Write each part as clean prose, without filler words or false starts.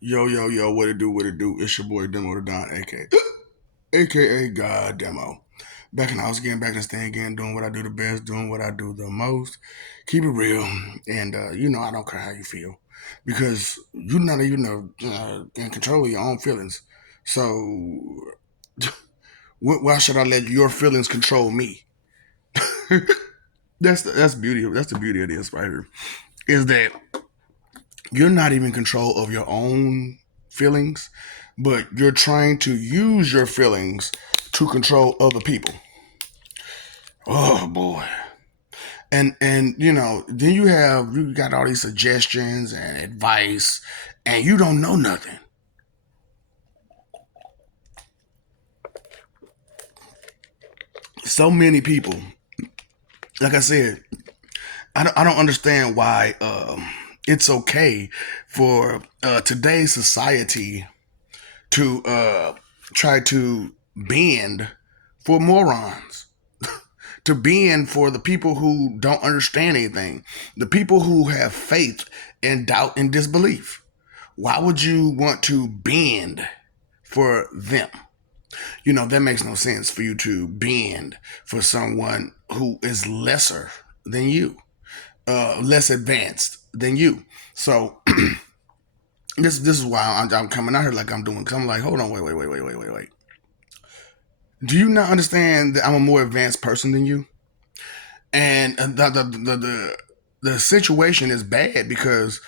Yo, yo, yo, what it do, what it do? It's your boy Demo the Don, aka God Demo. Back in the house again, back in the stand again, doing what I do the best, doing what I do the most. Keep it real. And, I don't care how you feel because you're not even in control of your own feelings. So, why should I let your feelings control me? That's the beauty of this right here. Is that you're not even in control of your own feelings, but you're trying to use your feelings to control other people. Oh boy. And then you got all these suggestions and advice and you don't know nothing. So many people, like I said, I don't understand why it's okay for today's society to try to bend for morons, to bend for the people who don't understand anything, the people who have faith and doubt and disbelief. Why would you want to bend for them? That makes no sense for you to bend for someone who is lesser than you, less advanced than you. So this is why I'm coming out here like I'm doing. Cause I'm like, hold on, wait. Do you not understand that I'm a more advanced person than you? And the situation is bad because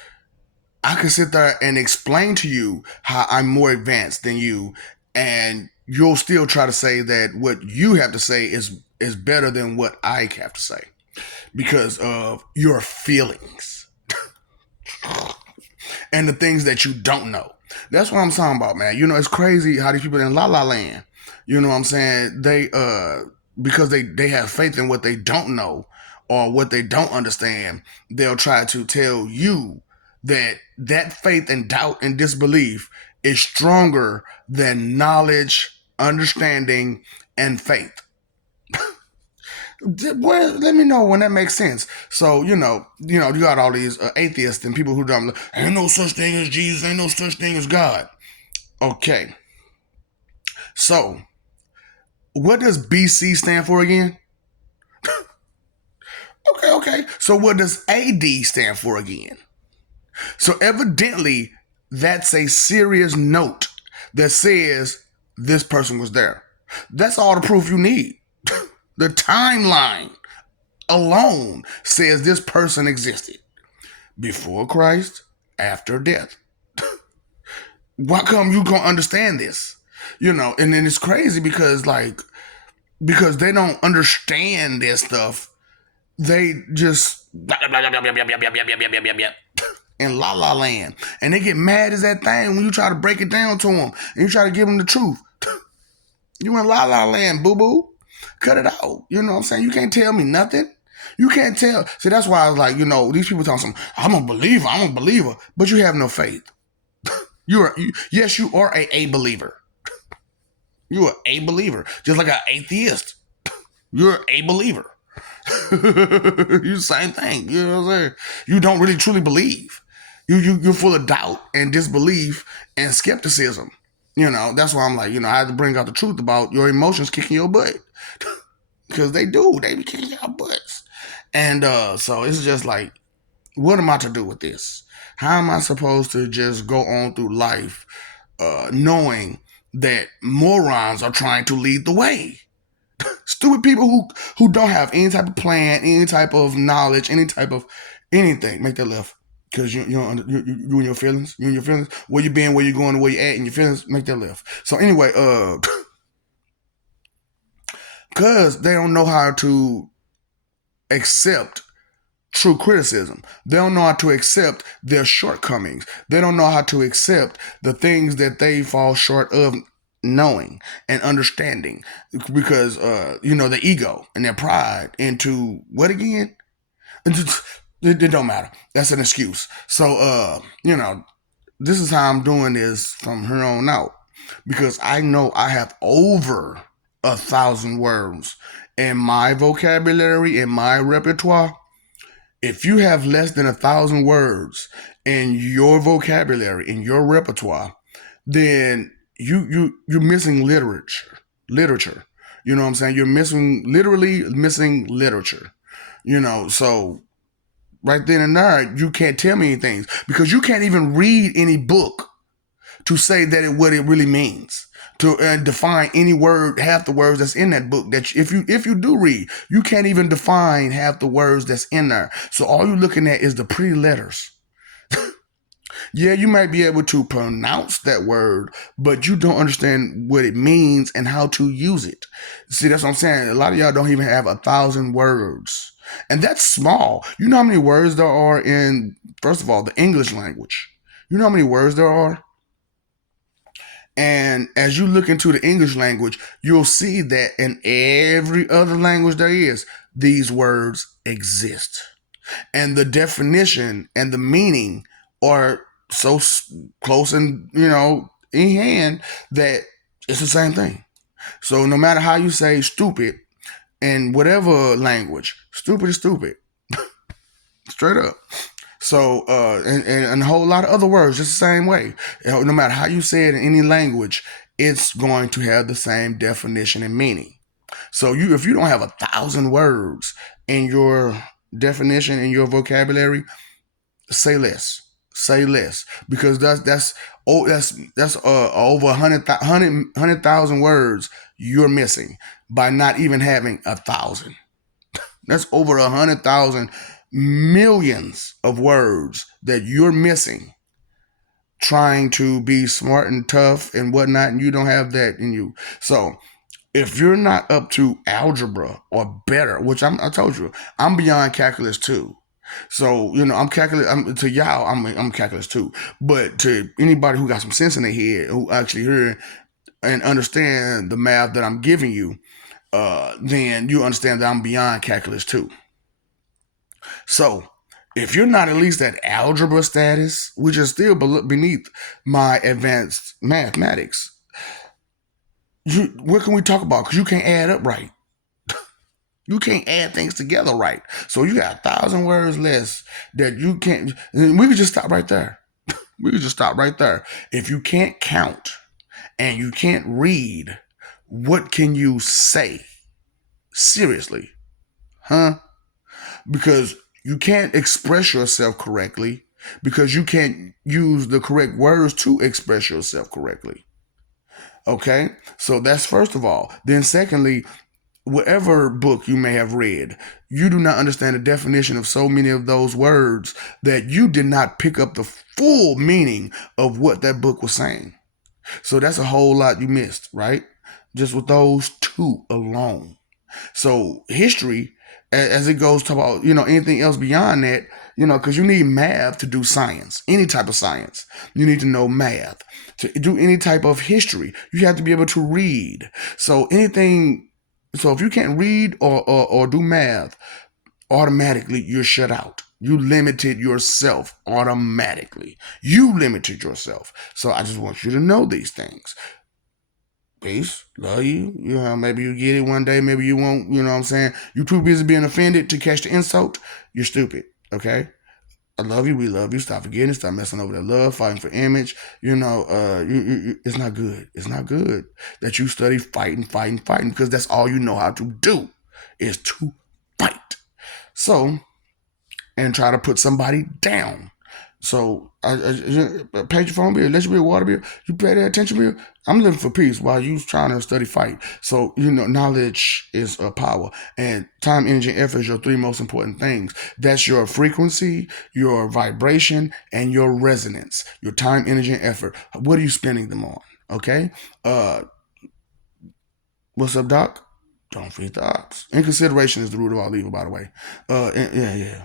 I can sit there and explain to you how I'm more advanced than you, and you'll still try to say that what you have to say is better than what I have to say because of your feelings and the things that you don't know. That's what I'm talking about, man. It's crazy how these people in La La Land, you know what I'm saying? They because they have faith in what they don't know or what they don't understand, they'll try to tell you that faith and doubt and disbelief is stronger than knowledge, understanding, and faith. Well, let me know when that makes sense. So you got all these atheists and people who don't. Ain't no such thing as Jesus. Ain't no such thing as God. Okay, so what does BC stand for again? Okay. So what does AD stand for again? So evidently, that's a serious note that says this person was there. That's all the proof you need. The timeline alone says this person existed before Christ, after death. Why come you gonna understand this? And then it's crazy because they don't understand this stuff. They just in La La Land, and they get mad as that thing when you try to break it down to them and you try to give them the truth. You in La La Land, boo boo. Cut it out. You know what I'm saying? You can't tell me nothing. You can't tell. See, that's why I was like, these people talking some, I'm a believer, but you have no faith. Yes, you are a believer. You're a believer, just like an atheist. You're a believer. You same thing. You know what I'm saying? You don't really truly believe. You're full of doubt and disbelief and skepticism. That's why I'm like, I have to bring out the truth about your emotions kicking your butt. Because they do. They be kicking your butts. And so it's just like, what am I to do with this? How am I supposed to just go on through life knowing that morons are trying to lead the way? Stupid people who don't have any type of plan, any type of knowledge, any type of anything. Make that left. Because you and your feelings. You and your feelings. Where you been, where you going, where you at, and your feelings, make that left. So anyway, because they don't know how to accept true criticism. They don't know how to accept their shortcomings. They don't know how to accept the things that they fall short of knowing and understanding because the ego and their pride into what again? It don't matter. That's an excuse. So this is how I'm doing this from here on out because I know I have over 1,000 words in my vocabulary, in my repertoire. If you have less than 1,000 words in your vocabulary, in your repertoire, then you're missing literature. Literature. You know what I'm saying? You're literally missing literature. So right then and there, you can't tell me anything because you can't even read any book to say that what it really means to define any word, half the words that's in that book. That if you do read, you can't even define half the words that's in there. So all you're looking at is the pretty letters. Yeah, you might be able to pronounce that word, but you don't understand what it means and how to use it. See, that's what I'm saying. A lot of y'all don't even have 1,000 words. And that's small. You know how many words there are in, first of all, the English language? You know how many words there are? And as you look into the English language, you'll see that in every other language there is, these words exist. And the definition and the meaning are so close and, in hand that it's the same thing. So no matter how you say stupid in whatever language, stupid is stupid. Straight up. So, and a whole lot of other words, just the same way. No matter how you say it in any language, it's going to have the same definition and meaning. So if you don't have 1,000 words in your definition, in your vocabulary, say less. Say less, because that's over 100,000 words you're missing by not even having 1,000. That's over 100,000 millions of words that you're missing trying to be smart and tough and whatnot, and you don't have that in you. So if you're not up to algebra or better, which I told you, I'm beyond calculus 2. So, I'm calculus. To y'all, I'm calculus 2. But to anybody who got some sense in their head, who actually hear and understand the math that I'm giving you, then you understand that I'm beyond calculus 2. So, if you're not at least at algebra status, which is still beneath my advanced mathematics, what can we talk about? Because you can't add up right. You can't add things together right. So you got 1,000 words less that you can't. We could just stop right there. We could just stop right there. If you can't count and you can't read, what can you say? Seriously. Huh? Because you can't express yourself correctly because you can't use the correct words to express yourself correctly. Okay? So that's first of all. Then secondly, whatever book you may have read, you do not understand the definition of so many of those words that you did not pick up the full meaning of what that book was saying. So that's a whole lot you missed, right? Just with those two alone. So history, as it goes to about, anything else beyond that, because you need math to do science, any type of science. You need to know math. To do any type of history, you have to be able to read. So if you can't read or do math, automatically you're shut out. You limited yourself automatically. You limited yourself. So I just want you to know these things. Peace. Love you. Maybe you get it one day. Maybe you won't. You know what I'm saying? You're too busy being offended to catch the insult. You're stupid. Okay? I love you. We love you. Stop forgetting. Stop messing over that love, fighting for image. It's not good. It's not good that you study fighting, because that's all you know how to do is to fight. So, and try to put somebody down. So, I paid your phone bill, let you bill, water bill, you pay that attention bill. I'm living for peace while you trying to study fight. So, knowledge is a power. And time, energy, and effort is your 3 most important things. That's your frequency, your vibration, and your resonance. Your time, energy, and effort. What are you spending them on? Okay? What's up, Doc? Don't feed the ox. Inconsideration is the root of all evil, by the way. Yeah.